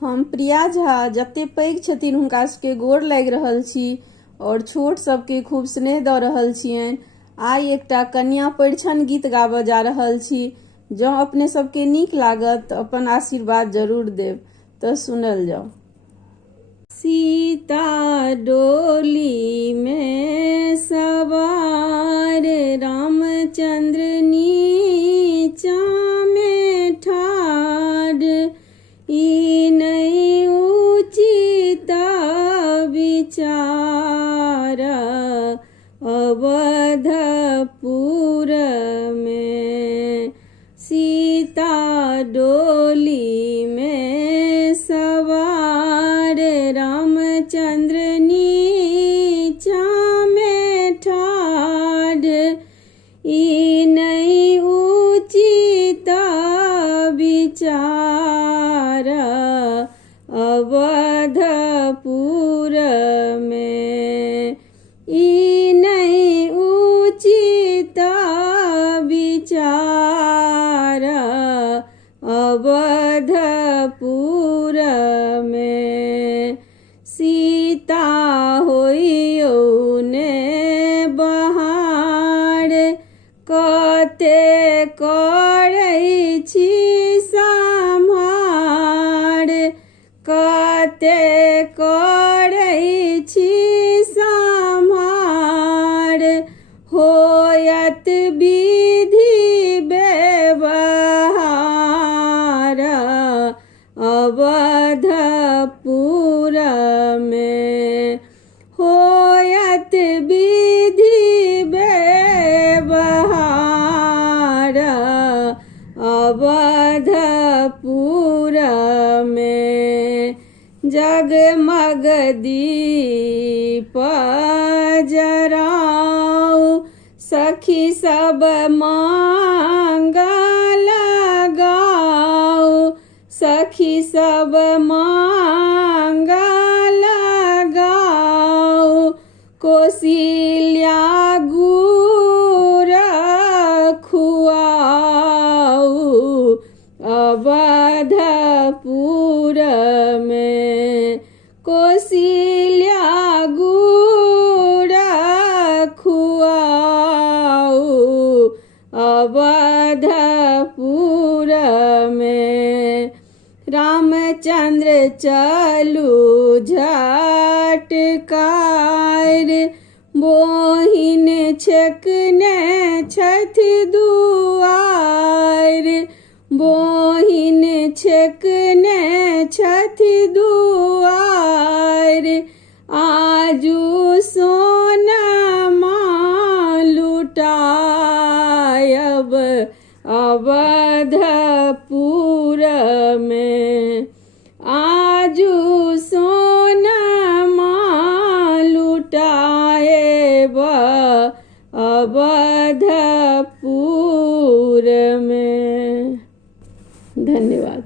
हम प्रिया झा जते पैघ छथिन हुनका सबके गोर लागि रहल छी और छोट सबके खूब स्नेह दऽ रहल छियनि। आइ एकटा कन्या परिछन गीत गाबऽ जा रहल छी। जँ अपने सबके नीक लागत तऽ अपन आशीर्वाद जरूर देब। तऽ सुनल जाओ। सीता डोली में सवार रामचंद्र नीचा में ठाढ़, ई नहीं उचित विचार अवधपुर में। सीता डोली में सवार रामचंद्र नीचा में ठाढ़, ई नहीं उचित विचार अवधपुर में। ई नहीं उचित विचार अवधपुर में। सीता होइयो ने बहार, कते करै छी सम्हार, कते करै छी सम्हार। होयत विधि व्यवहार अवधपुर में। होयत विधि व्यवहार अवधपुर में। जगमग दीप जराऊ, सखी सब मंगल गाऊ, सखी सब मंगल गाऊ। कौशल्या गुड़ खुआऊ अवधपुर में। कौशल्या गुड़ खुआऊ अवधपुर में। रामचंद्र चलू झटकार, बोहिन छेकने छथि दुआर, बोहिन छेकने छथि दुआर। आजू सोनमा लुटायब अवधपुर में। आजू सोनमा लुटाएब अवधपुर में। धन्यवाद।